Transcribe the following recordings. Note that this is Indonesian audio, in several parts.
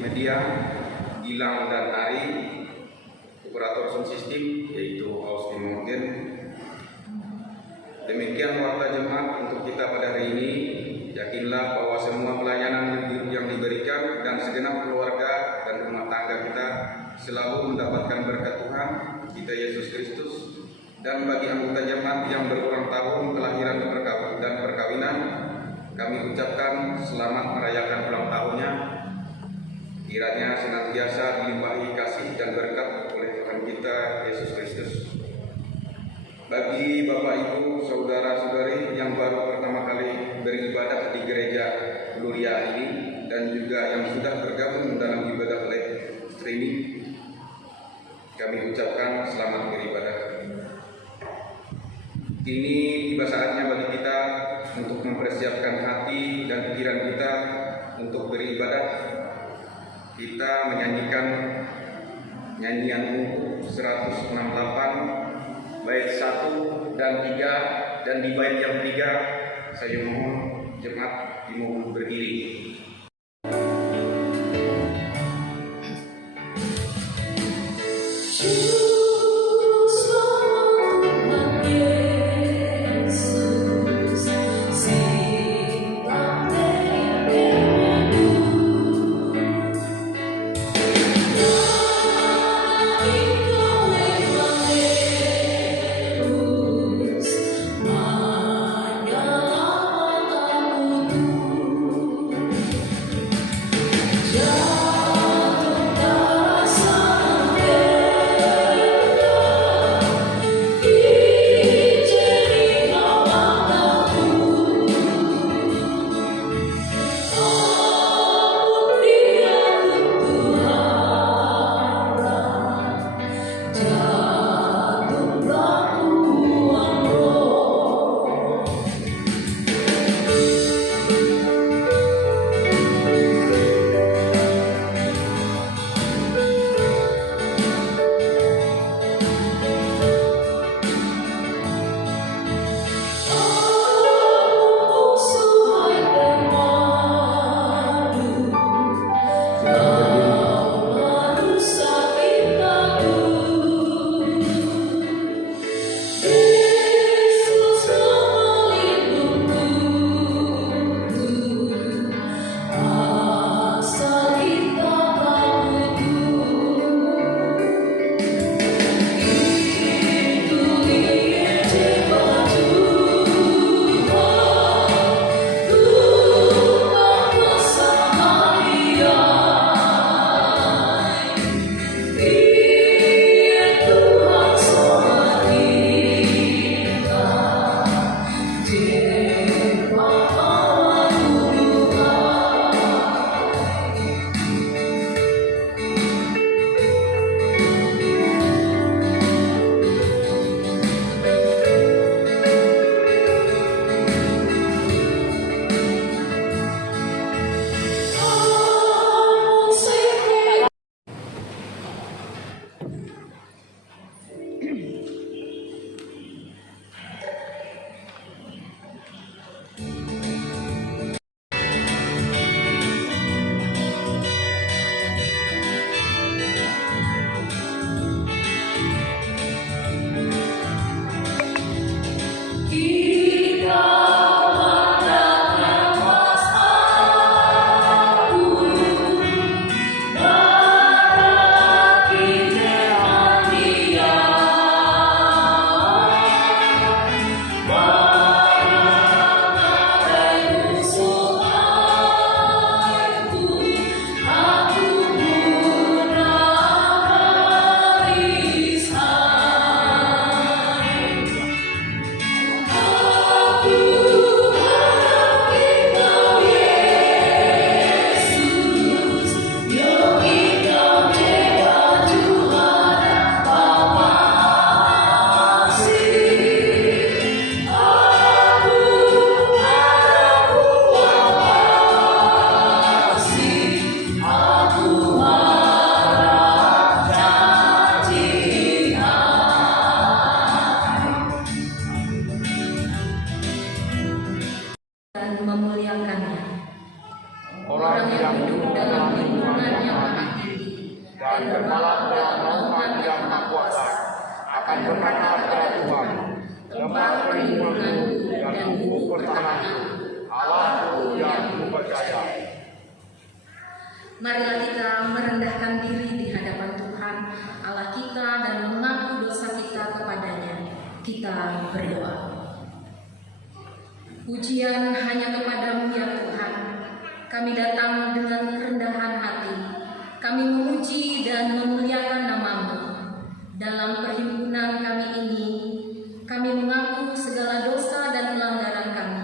Media, Gilang dan Ari, operator sound system yaitu Austin Morgan. Demikian warta jemaat untuk kita pada hari ini. Yakinlah bahwa semua pelayanan yang diberikan dan segenap keluarga dan rumah tangga kita selalu mendapatkan berkat Tuhan kita Yesus Kristus. Dan bagi anggota jemaat yang berulang tahun kelahiran dan perkawinan, kami ucapkan selamat merayakan ulang tahunnya. Kiranya senantiasa dilimpahi kasih dan berkat oleh Tuhan kita Yesus Kristus. Bagi Bapak Ibu, Saudara-saudari yang baru pertama kali beribadah di gereja Gloria ini dan juga yang sudah bergabung dalam ibadah live streaming, kami ucapkan selamat beribadah. Kini tiba saatnya bagi kita untuk mempersiapkan hati dan pikiran kita untuk beribadah. Kita menyanyikan nyanyian Ungu 168 bait 1 dan 3, dan di bait yang 3 saya mohon jemaat dimohon berdiri. dan berbalap dengan Tuhan yang tak kuasa, akan berkata kepada Tuhan, tempat perlindunganku dan buku pertahananku, Allahku yang kupercaya. Marilah kita merendahkan diri di hadapan Tuhan Allah kita dan mengaku dosa kita kepadanya. Kita berdoa. Pujian hanya kepadamu ya Tuhan. Kami datang dengan kerendahan hati. Kami memuji dan memuliakan nama-Mu. Dalam perhimpunan kami ini, kami mengaku segala dosa dan pelanggaran kami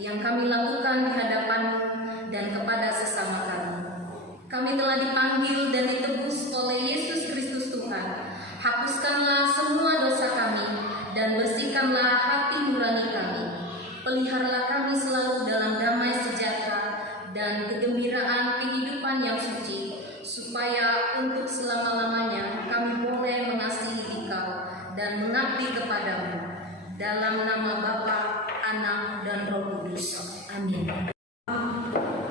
yang kami lakukan di hadapan-Mu dan kepada sesama kami. Kami telah dipanggil dan ditebus oleh Yesus Kristus Tuhan. Hapuskanlah semua dosa kami dan bersihkanlah hati nurani kami. Peliharalah kami selalu dalam damai sejahtera dan kegembiraan kehidupan yang suci, supaya untuk selama-lamanya kami boleh mengasihi Engkau dan mengabdi kepadamu. Dalam nama Bapa, Anak, dan Roh Kudus. Amin.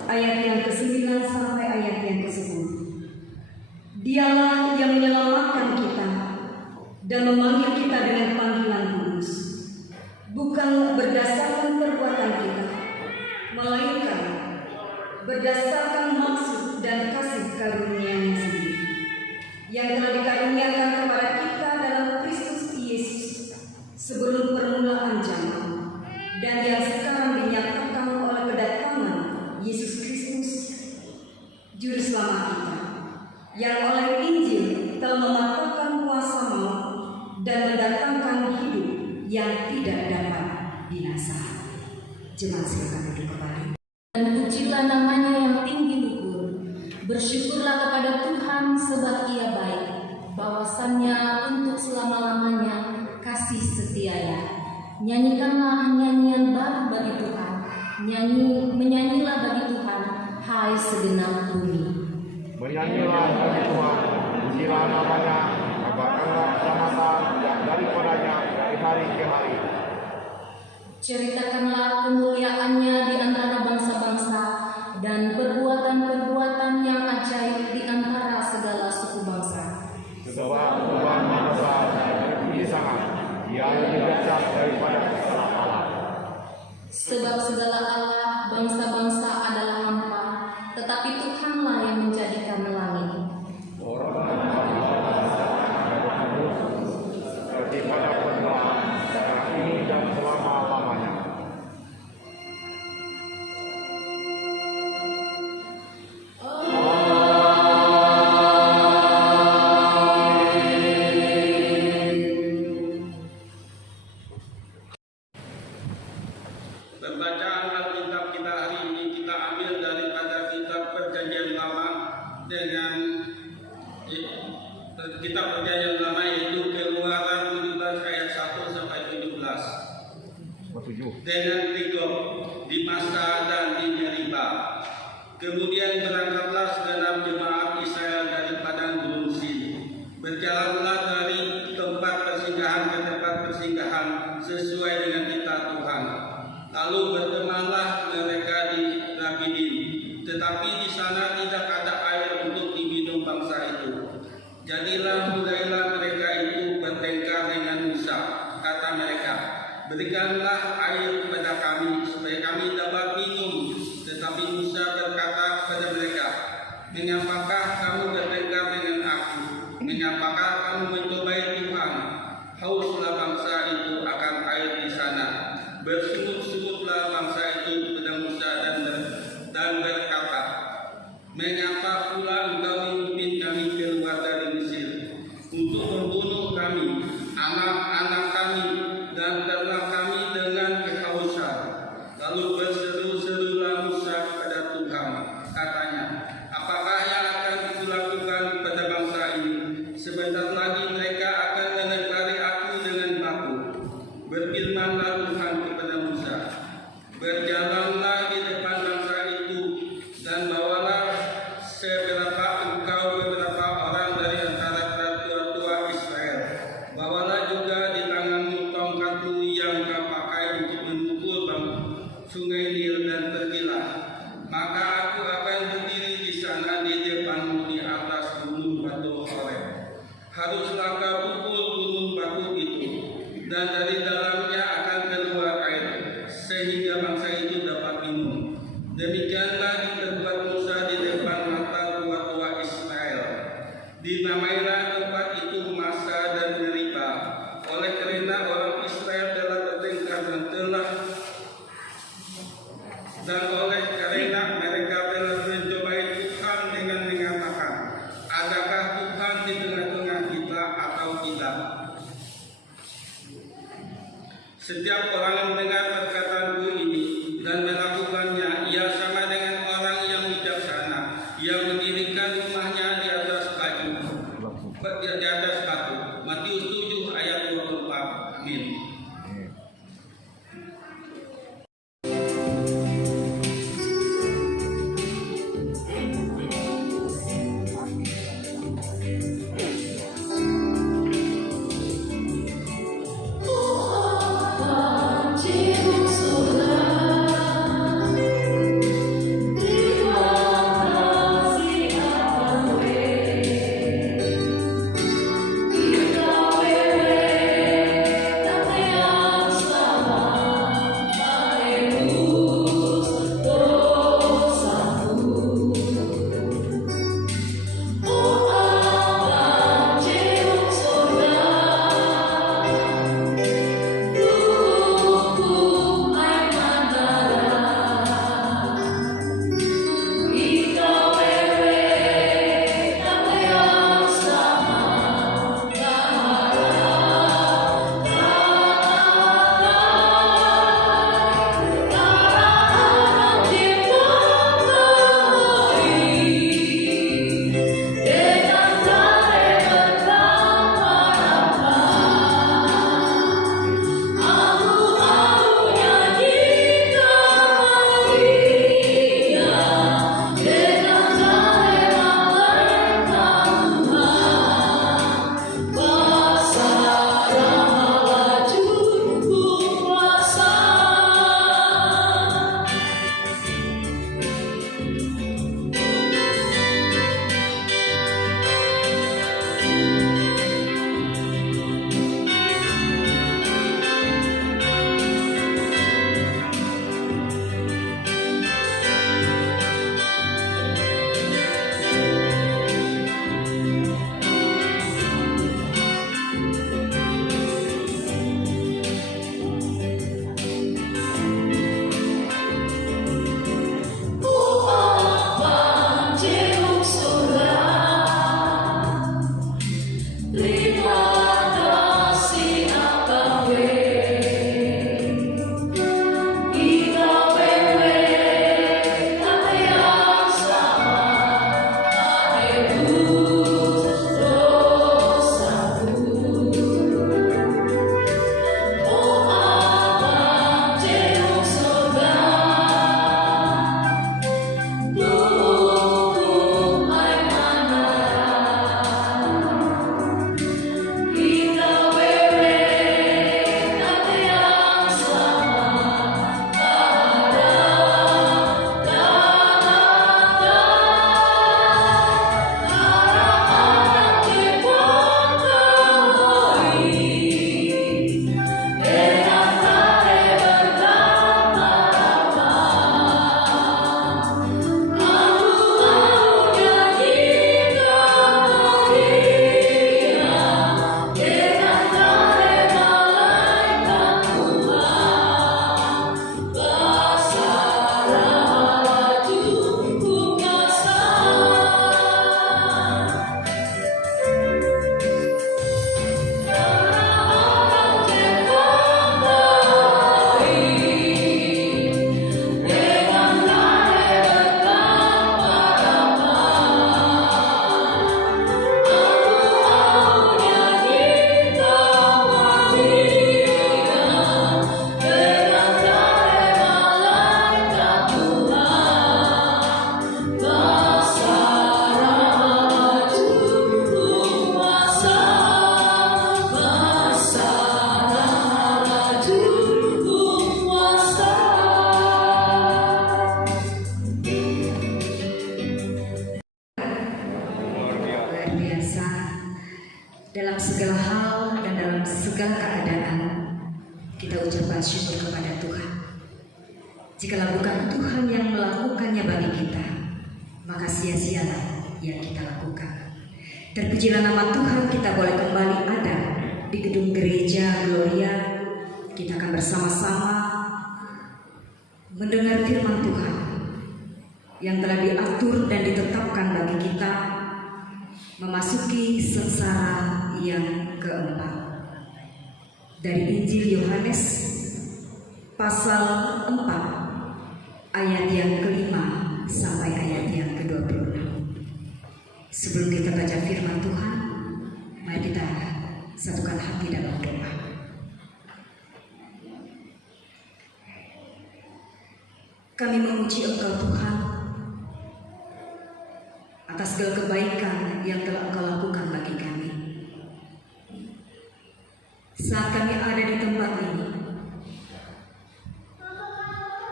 Ayat yang ke-9 sampai ayat yang ke-10. Dialah yang menyelamatkan kita dan memanggil kita dengan panggilan kudus, bukan berdasarkan perbuatan kita, melainkan berdasarkan maksud dan kasih karunia-Nya sendiri, yang telah dikaruniakan kepada kita dalam Kristus Yesus sebelum permulaan zaman, dan yang sekarang dinyatakan oleh kedatangan Yesus Kristus, Juru Selamat kita, yang oleh Injil telah mematahkan kuasa maut dan mendatangkan hidup yang tidak dapat binasa. Jemaat silakan duduk kembali. Dan pujilah namanya yang tinggi luhur. Bersyukurlah kepada Tuhan sebab Ia baik, bahwasannya untuk selama-lamanya kasih setianya. Nyanyikanlah nyanyian baru bagi Tuhan. Menyanyilah bagi Tuhan, hai segenap bumi. Menyanyilah bagi Tuhan, pujilah namanya, kabarkanlah keselamatan yang daripadanya dari hari ke hari. Ceritakanlah kemuliaannya di antara bangsa-bangsa dan perbuatan-perbuatan yang ajaib di antara segala suku bangsa. Sebab Tuhan Maha Besar dan tinggi sangat, Ia lebih dahsyat daripada segala Allah. Sebab segala Allah bangsa-bangsa adalah hampa, tetapi Tuhanlah yang menjadikan langit. Seperti pada permulaan, sekarang ini dan selama-lamanya. Pembacaan Alkitab kita hari ini kita ambil daripada kitab Perjanjian Lama dengan kitab Perjanjian Lama, yaitu Keluaran 17 ayat 1 sampai 17. Dengan Rigor di Masa dan di Meriba. Kemudian berangkatlah segenap jemaat Israel dari padang Gurun Sin. Berjalanlah dari tempat persinggahan ke tempat persinggahan sesuai dengan titah Tuhan. Lalu bertemanlah mereka di Rafidim, tetapi di sana tidak ada air untuk diminum bangsa itu. Mulailah mereka itu bertengkar dengan Musa. Kata mereka, berikanlah air kepada kami supaya kami dapat minum. Tetapi Musa berkata kepada mereka, mengapakah kamu bertengkar dengan aku? Mengapakah kamu mencobai Tuhan? Hauslah bangsa itu akan air di sana. Bersungut-sungutlah bangsa itu kepada Musa dan berkata, mengapa pula engkau memimpin kami keluar dari Mesir untuk membunuh kami, anak-anak kami, dan ternak kami dengan kehausan? Lalu berseru-serulah Musa kepada Tuhan, katanya, apakah yang akan kulakukan kepada bangsa ini? Sebentar lagi mereka akan melempari aku dengan batu. Berfirmanlah Tuhan kepada Musa, berjalanlah di depan bangsa itu dan bawalah seberapa haruslah kau pukul gunung batu itu, dan dari dalamnya akan keluar air, sehingga bangsa itu dapat minum. Demikianlah diperbuat Musa di depan mata tua-tua Israel. Dinamailah tempat itu Masa dan Meriba, oleh karena orang Israel telah bertengkar dan oleh karena mereka telah mencobai Tuhan dengan mengatakan, adakah Tuhan di tengah-tengah kita atau tidak? Setiap orang yang mendengar perkataanku ini dan melakukannya, ia sama dengan orang yang bijaksana, yang mendirikan rumahnya di atas batu. Matius 7 ayat 24. Amin. dalam segala hal dan dalam segala keadaan kita ucapkan syukur kepada Tuhan. Jikalau bukan Tuhan yang melakukannya bagi kita, maka sia-sialah yang kita lakukan. Terpujilah nama Tuhan, kita boleh kembali ada di gedung gereja Gloria. Kita akan bersama-sama mendengar firman Tuhan yang telah diatur dan ditetapkan bagi kita memasuki sengsara yang keempat. Dari Injil Yohanes pasal 4 ayat yang ke-5 sampai ayat yang ke-26. Sebelum kita baca firman Tuhan, mari kita satukan hati dalam doa. Kami memuji Engkau Tuhan atas segala kebaikan yang telah Engkau lakukan bagi kami. Saat kami ada di tempat ini,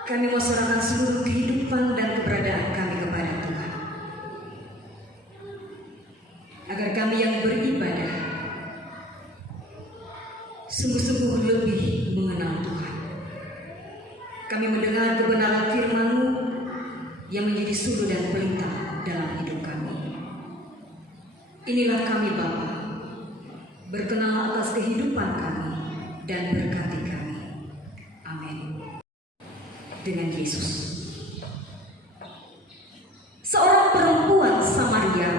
kami mau serahkan seluruh kehidupan dan keberadaan kami kepada Tuhan, agar kami yang beribadah sungguh-sungguh lebih mengenal Tuhan. Kami mendengar kebenaran firman-Mu yang menjadi suluh dan pelita dalam hidup kami. Inilah kami Bapa, berkenan atas kehidupan kami dan berkati kami. Amin. Dengan Yesus. Seorang perempuan Samaria,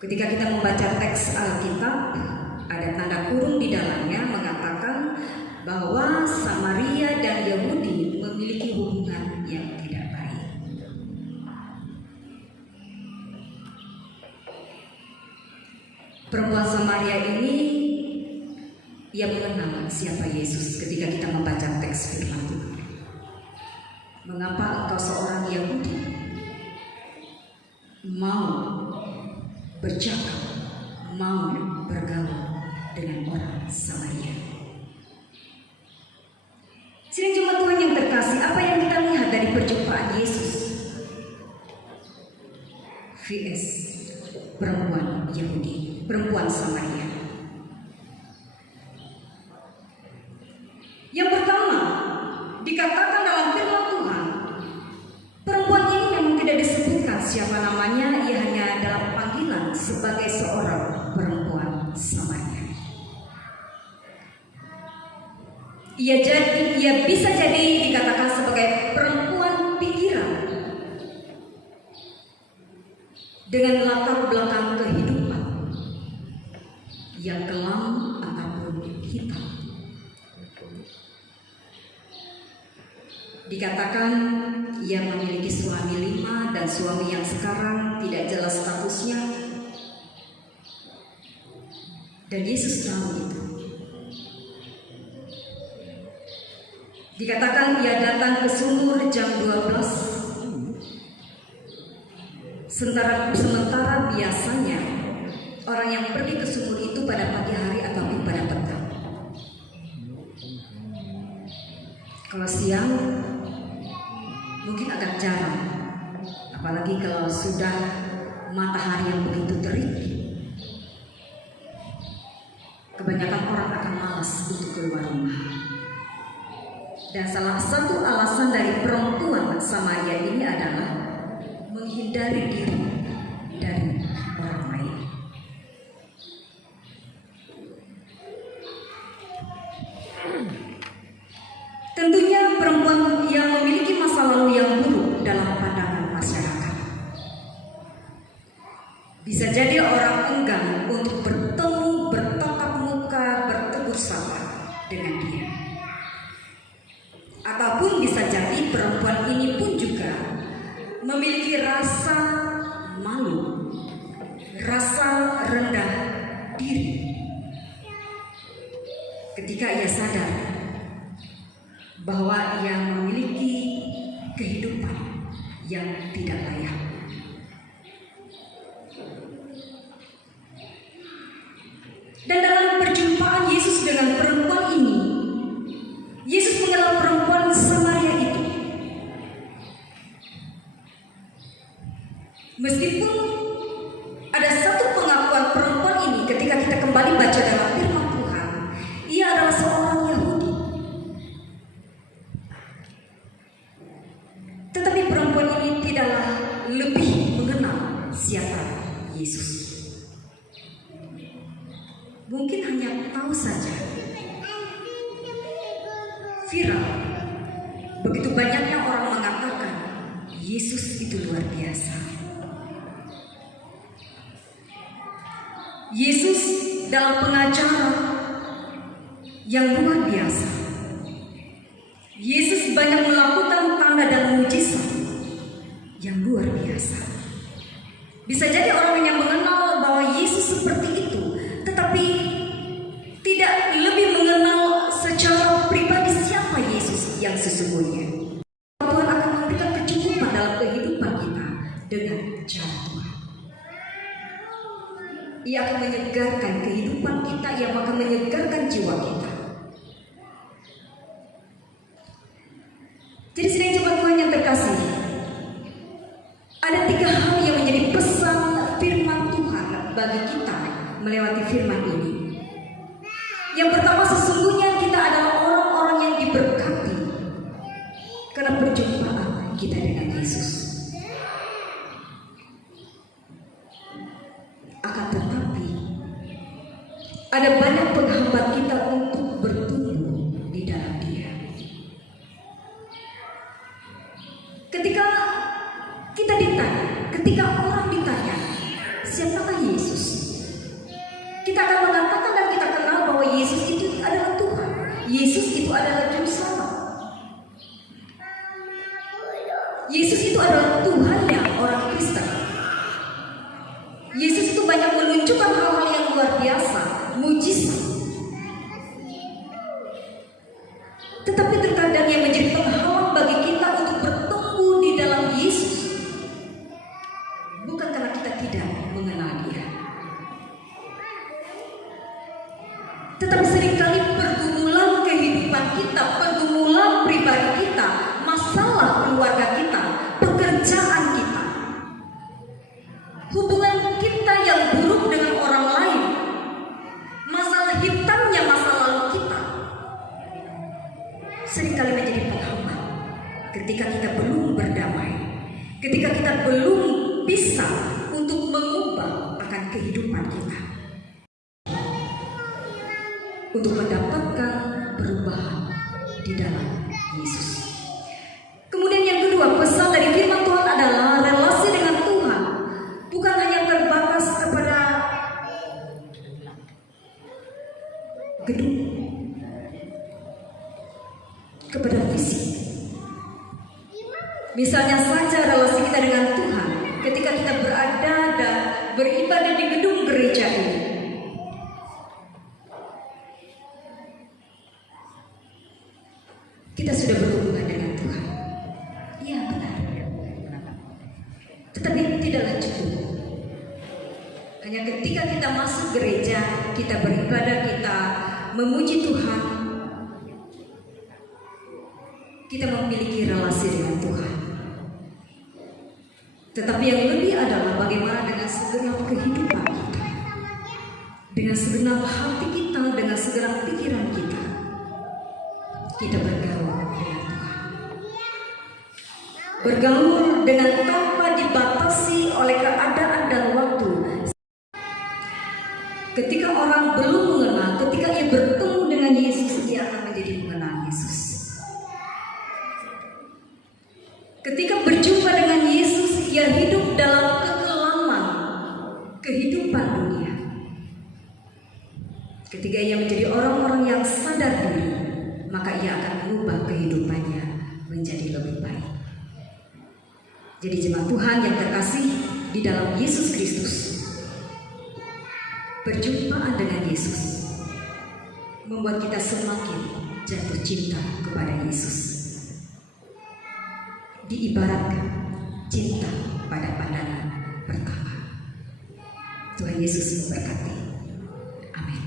ketika kita membaca teks Alkitab, ada tanda kurung di dalamnya mengatakan bahwa Samaria dan Yahudi memiliki hubungan yang tidak baik. Perempuan Samaria ini, ia mengenal siapa Yesus ketika kita membaca teks firman Tuhan. Mengapa engkau seorang Yahudi mau bercakap, mau bergaul dengan orang Samaria? Sidang jemaat Tuhan yang terkasih, apa yang kita lihat dari perjumpaan Yesus vs perempuan Yahudi, perempuan Samaria? Yang pertama, dikatakan dalam firman Tuhan, perempuan ini memang tidak disebutkan siapa namanya, ia hanya dalam panggilan sebagai seorang perempuan Samaria. Ia bisa jadi dikatakan sebagai perempuan pinggiran dengan latar belakang kehidupan yang kelam ataupun hitam. Dikatakan ia memiliki suami 5 dan suami yang sekarang tidak jelas statusnya, dan Yesus tahu itu. Dikatakan ia datang ke sumur jam 12, sementara biasanya orang yang pergi ke sumur itu pada pagi hari atau pada petang. Kalau siang mungkin agak jarang, apalagi kalau sudah matahari yang begitu terik. Kebanyakan orang akan malas untuk keluar rumah. Dan salah satu alasan dari perempuan Samaria ini adalah menghindari diri dari orang lain. Tentunya perempuan yang memiliki masa lalu yang buruk dalam pandangan masyarakat. Bisa jadi orang enggan untuk bertemu, bertatap muka, bertegur sapa dengan dia. Ataupun bisa jadi perempuan ini pun juga memiliki rasa malu, rasa rendah diri ketika ia sadar bahwa ia memiliki kehidupan yang tidak layak. Dan dalam perjumpaan Yesus dengan perempuan ini, Yesus mengenal perempuan Samaria itu. Meskipun ada satu pengakuan kembali baca dalam firman Tuhan, ia adalah seorang Yahudi. Tetapi perempuan ini tidaklah lebih mengenal siapa Yesus. Mungkin hanya tahu saja viral. Begitu banyaknya orang mengatakan Yesus itu luar biasa. Yesus dalam pengajaran yang luar biasa. Yesus banyak melakukan tanda dan mujizat yang luar biasa. Bisa jadi orang yang mengenal bahwa Yesus seperti itu, tetapi tidak lebih mengenal secara pribadi siapa Yesus yang sesungguhnya. Tuhan akan memberikan kecukupan dalam kehidupan kita dengan cara Tuhan. Ia akan menyegarkan kehidupan kita, ia akan menyegarkan jiwa kita. Jadi sedang coba Tuhan yang terkasih, ada 3 hal yang menjadi pesan firman Tuhan bagi kita melewati firman ini. Yang pertama, sesungguhnya kita adalah orang-orang yang diberkati karena perjumpaan kita dengan Yesus. Akan tetapi ada banyak penghambat kita untuk bertumbuh di dalam Dia. Ketika kita ditanya, ketika orang ditanya, siapakah Yesus? Kita akan mengatakan dan kita kenal bahwa Yesus itu adalah Tuhan. Yesus itu adalah Juru Selamat. Yesus itu adalah Tuhannya orang Kristen. Yesus itu banyak menunjukkan hal-hal yang luar biasa, mujizat. Tetapi terkadang yang menjadi penghalang bagi kita untuk bertumbuh di dalam Yesus bukan karena kita tidak mengenal Dia, tetapi seringkali pergumulan kehidupan kita, pergumulan pribadi kita, masalah keluarga kita, pekerjaan kita, hubungan kita yang buruk dengan orang lain, masalah hitamnya masa lalu kita, seringkali menjadi penghambat ketika kita belum berdamai, ketika kita belum bisa untuk mengubah akan kehidupan kita, untuk mendapatkan perubahan di dalam Yesus. Kemudian yang kedua, pesan dari firman Tuhan adalah relasi dengan Tuhan bukan hanya terbatas kepada gedung, kepada fisik. Misalnya saja relasi kita dengan Tuhan ketika kita berada dan beribadah di gedung gereja ini. Kita sudah berhubungan dengan Tuhan. Ya, benar. Tetapi tidaklah cukup. Hanya ketika kita masuk gereja, kita beribadah, kita memuji Tuhan, kita memiliki relasi dengan Tuhan. Tetapi yang lebih adalah bagaimana dengan segenap kehidupan kita, dengan segenap hati kita, dengan segenap pikiran kita, kita bergaul dengan Tuhan. Bergaul dengan tanpa dibatasi oleh keadaan dan waktu. Ketika orang belum mengenal, ketika ia bertemu dengan Yesus, ia akan menjadi mengenal Yesus. Ketika berjumpa dengan Yesus, ia hidup dalam kekelaman kehidupan dunia. Ketika ia menjadi orang-orang yang sadar diri, maka ia akan mengubah kehidupannya menjadi lebih baik. Jadi jemaat Tuhan yang terkasih di dalam Yesus Kristus, perjumpaan dengan Yesus membuat kita semakin jatuh cinta kepada Yesus. Diibaratkan cinta pada pandangan pertama. Tuhan Yesus memberkati. Amin.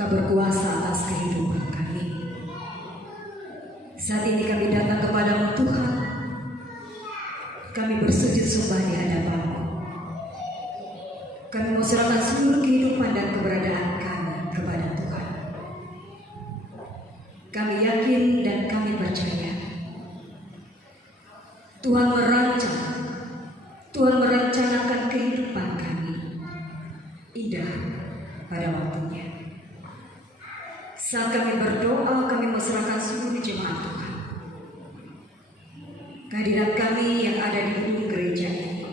Engkau berkuasa atas kehidupan kami. Saat ini kami datang kepadamu Tuhan. Kami bersujud sembah di hadapan-Mu. Kami mau serahkan seluruh kehidupan dan keberadaan kami kepada Tuhan. Kami yakin dan kami percaya Tuhan merencanakan kehidupan kami indah pada waktunya. Saat kami berdoa, kami menserahkan seluruh jemaat Tuhan. Kehadiran kami yang ada di gedung gereja ini,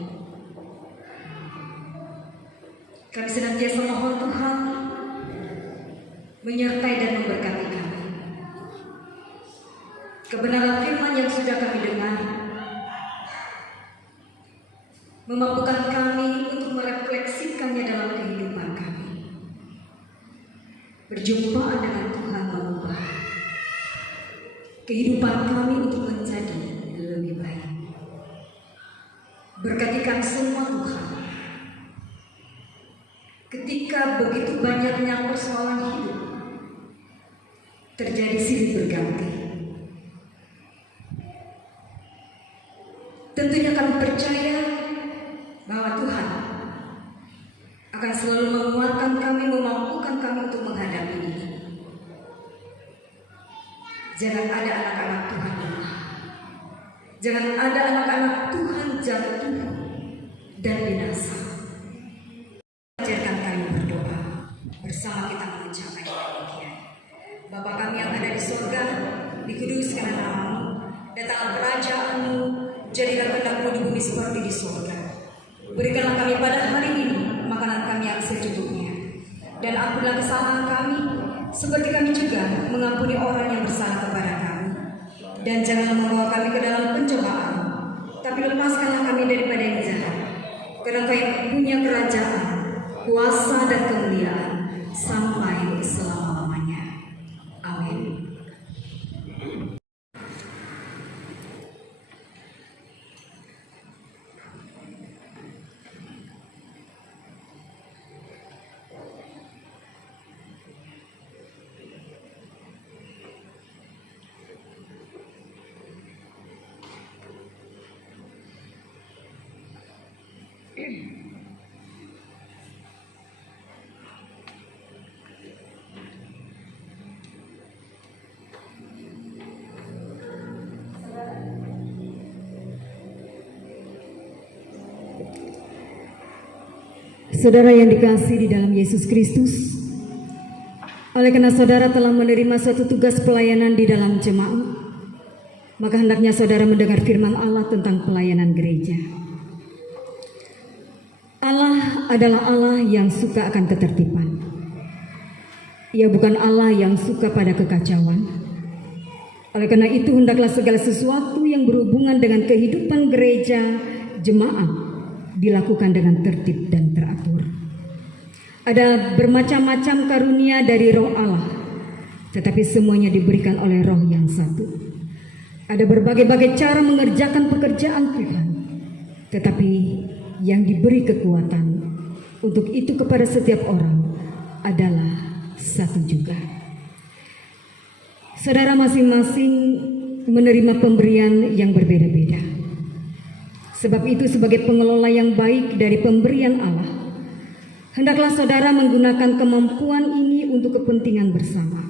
kami senantiasa mohon Tuhan menyertai dan memberkati kami. Kebenaran firman yang sudah kami dengar memampukan kami untuk merefleksikannya dalam kehidupan kami. Berjumpa dengan Tuhan mengubah kehidupan kami untuk menjadi lebih baik. Berkati kami semua Tuhan. Ketika begitu banyaknya persoalan hidup terjadi silih berganti, tentunya kami percaya bahwa Tuhan akan selalu menguatkan kami, memampukan kami untuk menghadapi ini. Jangan ada anak-anak Tuhan lemah. Jangan ada anak-anak Tuhan jatuh dan binasa. Ajarkan kami berdoa bersama kita mengucapkan demikian. Bapa kami yang ada di surga, dikuduskan nama-Mu, datanglah kerajaan-Mu, jadilah kehendak-Mu di bumi seperti di surga. Berikanlah kami pada hari ini makanan kami yang secukupnya, dan ampunilah kesalahan kami seperti kami juga mengampuni orang yang bersalah kepada kami. Dan janganlah membawa kami ke dalam pencobaan, tapi lepaskanlah kami daripada yang jahat. Karena Engkau yang punya kerajaan, kuasa dan kemuliaan sampai selama-lamanya. Amin. Saudara yang dikasihi di dalam Yesus Kristus, oleh karena saudara telah menerima suatu tugas pelayanan di dalam jemaat, maka hendaknya saudara mendengar firman Allah tentang pelayanan gereja. Allah adalah Allah yang suka akan ketertiban. Ia bukan Allah yang suka pada kekacauan. Oleh karena itu hendaklah segala sesuatu yang berhubungan dengan kehidupan gereja, jemaat, dilakukan dengan tertib dan teratur. Ada bermacam-macam karunia dari Roh Allah, tetapi semuanya diberikan oleh Roh yang satu. Ada berbagai-bagai cara mengerjakan pekerjaan Tuhan, tetapi yang diberi kekuatan untuk itu kepada setiap orang adalah satu juga. Saudara masing-masing menerima pemberian yang berbeda-beda. Sebab itu sebagai pengelola yang baik dari pemberian Allah, hendaklah saudara menggunakan kemampuan ini untuk kepentingan bersama.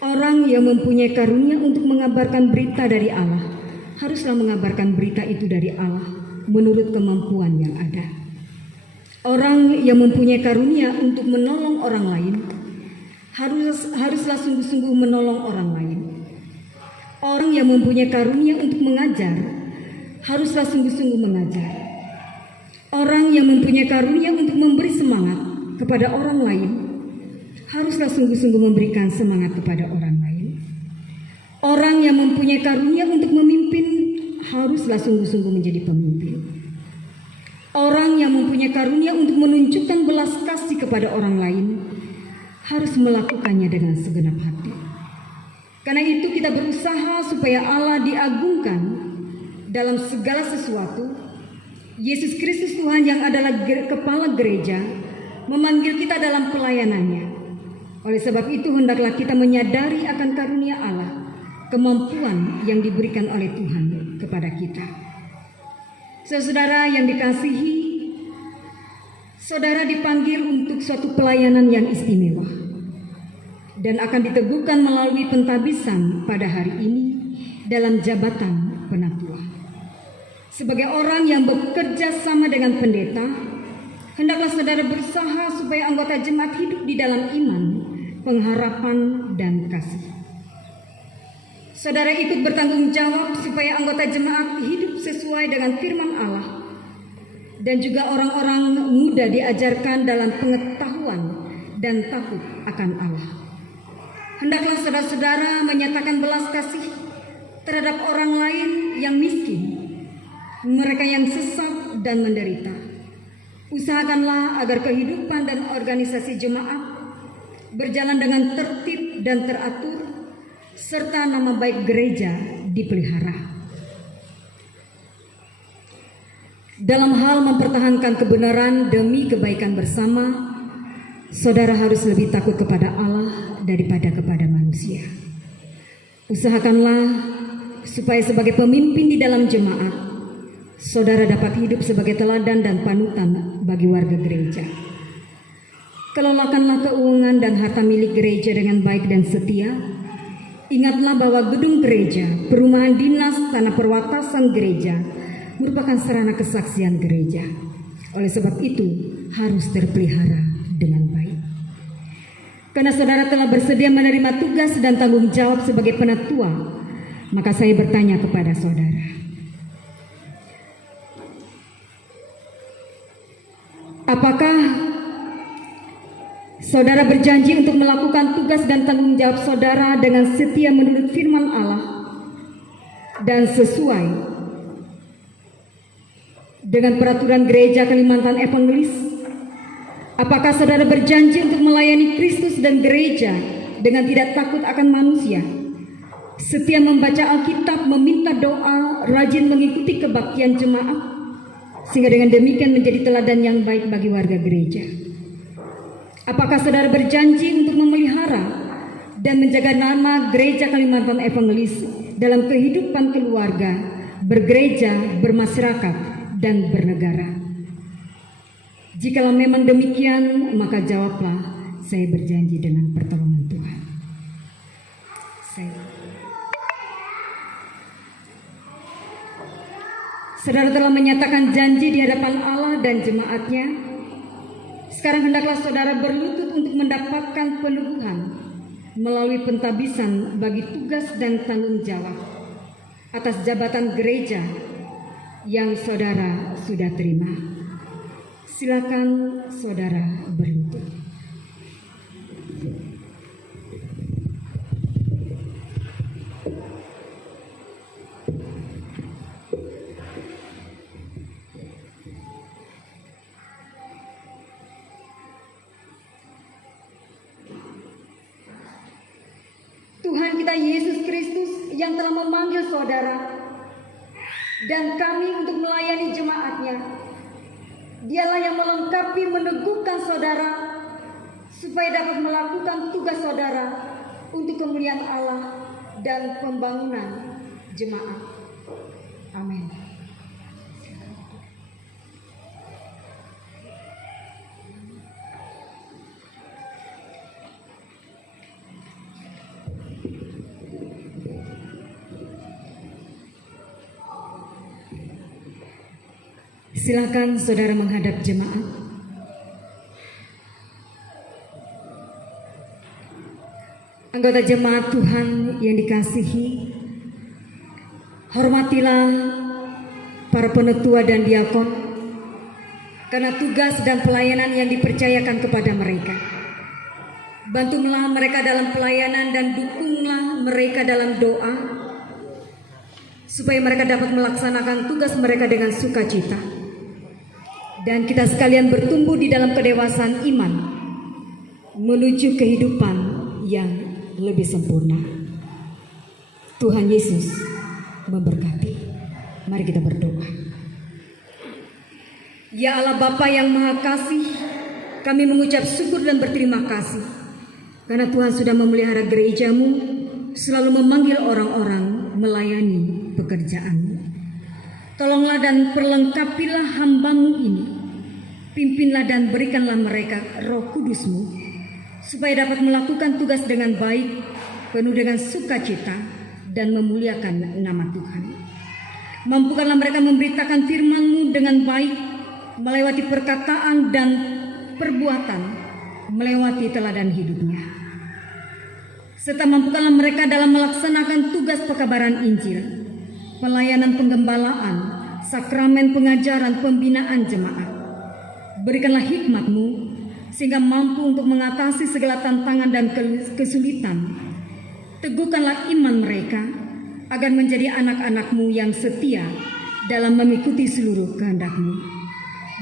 Orang yang mempunyai karunia untuk mengabarkan berita dari Allah, haruslah mengabarkan berita itu dari Allah menurut kemampuan yang ada. Orang yang mempunyai karunia untuk menolong orang lain, haruslah sungguh-sungguh menolong orang lain. Orang yang mempunyai karunia untuk mengajar, haruslah sungguh-sungguh mengajar. Orang yang mempunyai karunia untuk memberi semangat kepada orang lain, haruslah sungguh-sungguh memberikan semangat kepada orang lain. Orang yang mempunyai karunia untuk memimpin, haruslah sungguh-sungguh menjadi pemimpin. Orang yang mempunyai karunia untuk menunjukkan belas kasih kepada orang lain, harus melakukannya dengan segenap hati. Karena itu kita berusaha supaya Allah diagungkan dalam segala sesuatu. Yesus Kristus Tuhan yang adalah kepala gereja memanggil kita dalam pelayanannya Oleh sebab itu hendaklah kita menyadari akan karunia Allah, kemampuan yang diberikan oleh Tuhan kepada kita. Saudara yang dikasihi, saudara dipanggil untuk suatu pelayanan yang istimewa dan akan diteguhkan melalui pentabisan pada hari ini dalam jabatan penatua. Sebagai orang yang bekerja sama dengan pendeta, hendaklah saudara berusaha supaya anggota jemaat hidup di dalam iman, pengharapan, dan kasih. Saudara ikut bertanggung jawab supaya anggota jemaat hidup sesuai dengan firman Allah, dan juga orang-orang muda diajarkan dalam pengetahuan dan takut akan Allah. Hendaklah saudara-saudara menyatakan belas kasih terhadap orang lain yang miskin, mereka yang sesat dan menderita. Usahakanlah agar kehidupan dan organisasi jemaat berjalan dengan tertib dan teratur, serta nama baik gereja dipelihara. Dalam hal mempertahankan kebenaran demi kebaikan bersama, saudara harus lebih takut kepada Allah daripada kepada manusia. Usahakanlah supaya sebagai pemimpin di dalam jemaat, saudara dapat hidup sebagai teladan dan panutan bagi warga gereja. Kelolakanlah keuangan dan harta milik gereja dengan baik dan setia. Ingatlah bahwa gedung gereja, perumahan dinas, tanah perwatasan gereja merupakan sarana kesaksian gereja. Oleh sebab itu harus terpelihara dengan baik. Karena saudara telah bersedia menerima tugas dan tanggung jawab sebagai penatua, maka saya bertanya kepada saudara, apakah saudara berjanji untuk melakukan tugas dan tanggung jawab saudara dengan setia menurut firman Allah dan sesuai dengan peraturan gereja Kalimantan Evangelis? Apakah saudara berjanji untuk melayani Kristus dan gereja dengan tidak takut akan manusia, setia membaca Alkitab, meminta doa, rajin mengikuti kebaktian jemaat, sehingga dengan demikian menjadi teladan yang baik bagi warga gereja? Apakah saudara berjanji untuk memelihara dan menjaga nama gereja Kalimantan Evangelis dalam kehidupan keluarga, bergereja, bermasyarakat, dan bernegara? Jikalau memang demikian, maka jawablah, saya berjanji dengan pertolongan Tuhan. Saudara telah menyatakan janji di hadapan Allah dan jemaatnya. Sekarang hendaklah saudara berlutut untuk mendapatkan peneguhan melalui pentabisan bagi tugas dan tanggung jawab atas jabatan gereja yang saudara sudah terima. Silakan saudara berlutut. Tuhan kita Yesus Kristus yang telah memanggil saudara dan kami untuk melayani jemaatnya, Dialah yang melengkapi, meneguhkan saudara supaya dapat melakukan tugas saudara untuk kemuliaan Allah dan pembangunan jemaat. Amin. Silakan saudara menghadap jemaat. Anggota jemaat Tuhan yang dikasihi, hormatilah para penetua dan diakon karena tugas dan pelayanan yang dipercayakan kepada mereka. Bantulah mereka dalam pelayanan dan dukunglah mereka dalam doa supaya mereka dapat melaksanakan tugas mereka dengan sukacita. Dan kita sekalian bertumbuh di dalam kedewasaan iman menuju kehidupan yang lebih sempurna. Tuhan Yesus memberkati. Mari kita berdoa. Ya Allah Bapa yang Maha Kasih, kami mengucap syukur dan berterima kasih Karena Tuhan sudah memelihara gerejamu, selalu memanggil orang-orang melayani pekerjaan. Tolonglah dan perlengkapilah hambamu ini. Pimpinlah dan berikanlah mereka Roh Kudus-Mu, supaya dapat melakukan tugas dengan baik, penuh dengan sukacita, dan memuliakan nama Tuhan. Mampukanlah mereka memberitakan firman-Mu dengan baik, melewati perkataan dan perbuatan, melewati teladan hidupnya. Serta mampukanlah mereka dalam melaksanakan tugas pekabaran Injil, pelayanan penggembalaan, sakramen pengajaran, pembinaan jemaat. Berikanlah hikmat-Mu sehingga mampu untuk mengatasi segala tantangan dan kesulitan. Teguhkanlah iman mereka agar menjadi anak-anak-Mu yang setia dalam mengikuti seluruh kehendak-Mu.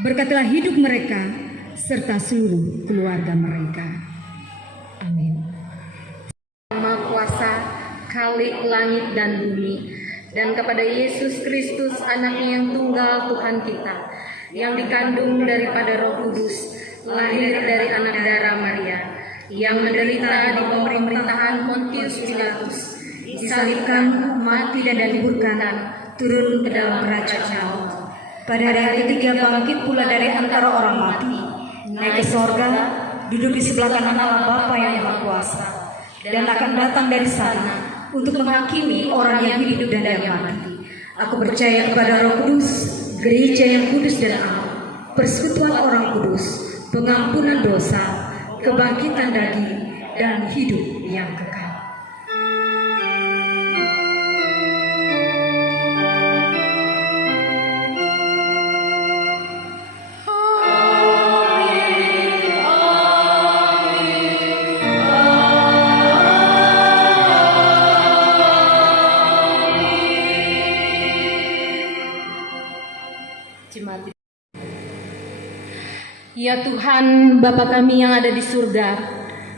Berkatilah hidup mereka serta seluruh keluarga mereka. Amin. Maha Kuasa, Khalik langit dan bumi, dan kepada Yesus Kristus, Anaknya yang tunggal Tuhan kita, yang dikandung daripada Roh Kudus, lahir dari anak darah Maria, yang menderita di bawah pemerintahan Pontius Pilatus, disalibkan, mati dan dikuburkan, turun ke dalam kerajaan maut. Pada hari yang ketiga bangkit pula dari antara orang mati, naik ke sorga, duduk di sebelah kanan Allah Bapa yang Maha Kuasa, dan akan datang dari sana untuk menghakimi orang yang hidup dan yang mati. Aku percaya kepada Roh Kudus, gereja yang kudus dan am, persekutuan orang kudus, pengampunan dosa, kebangkitan daging, dan hidup yang kekal. Ya Tuhan, Bapa kami yang ada di surga,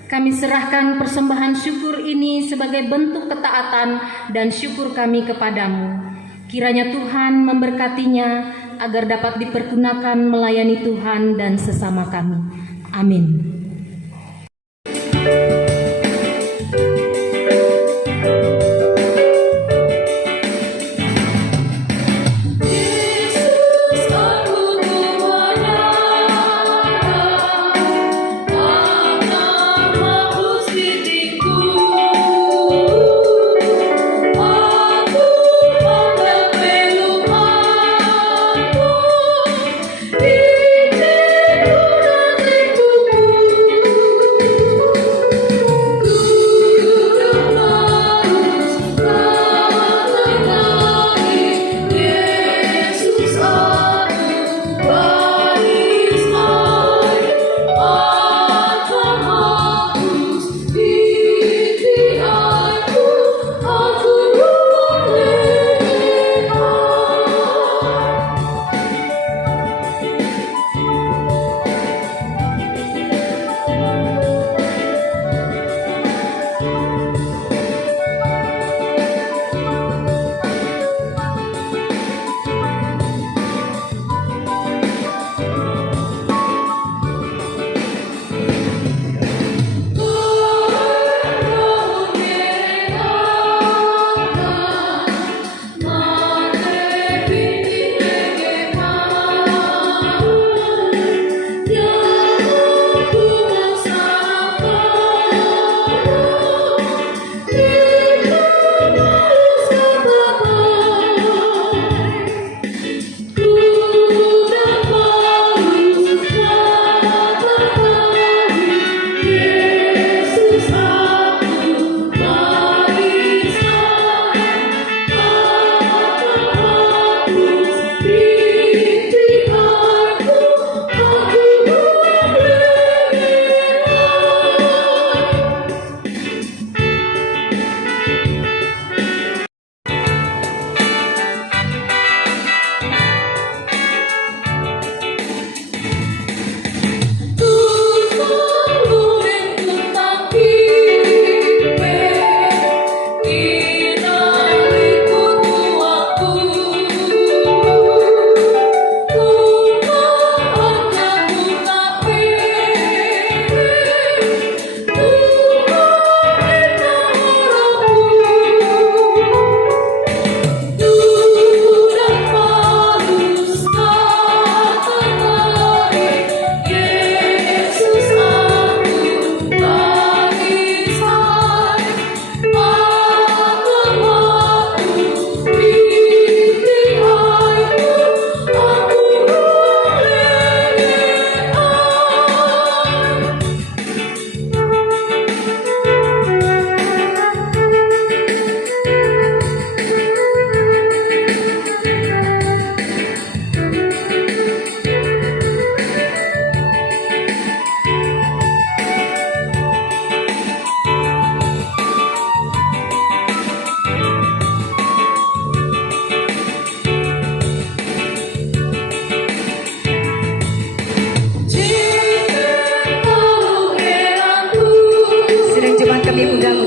kami serahkan persembahan syukur ini sebagai bentuk ketaatan dan syukur kami kepadamu. Kiranya Tuhan memberkatinya agar dapat dipergunakan melayani Tuhan dan sesama kami. Amin. Di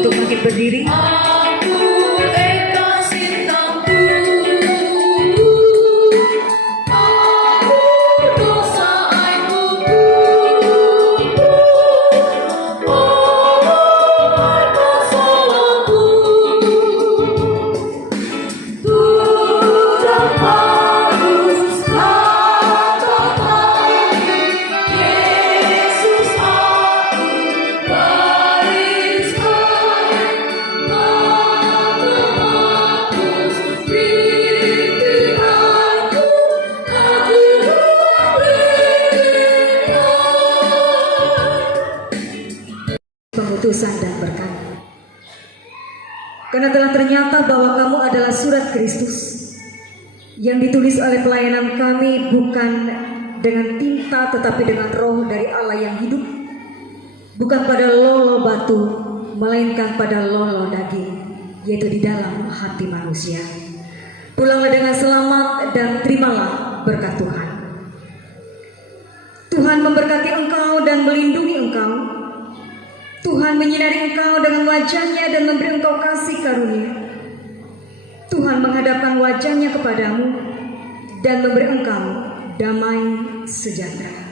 untuk bangkit berdiri. Pemutusan dan berkat. Karena telah ternyata bahwa kamu adalah surat Kristus yang ditulis oleh pelayanan kami bukan dengan tinta tetapi dengan roh dari Allah yang hidup, bukan pada lolo batu melainkan pada lolo daging, yaitu di dalam hati manusia. Pulanglah dengan selamat dan terimalah berkat Tuhan. Tuhan memberkati engkau dan melindungi engkau. Tuhan menyinari engkau dengan wajah-Nya dan memberi engkau kasih karunia. Tuhan menghadapkan wajah-Nya kepadamu dan memberi engkau damai sejahtera.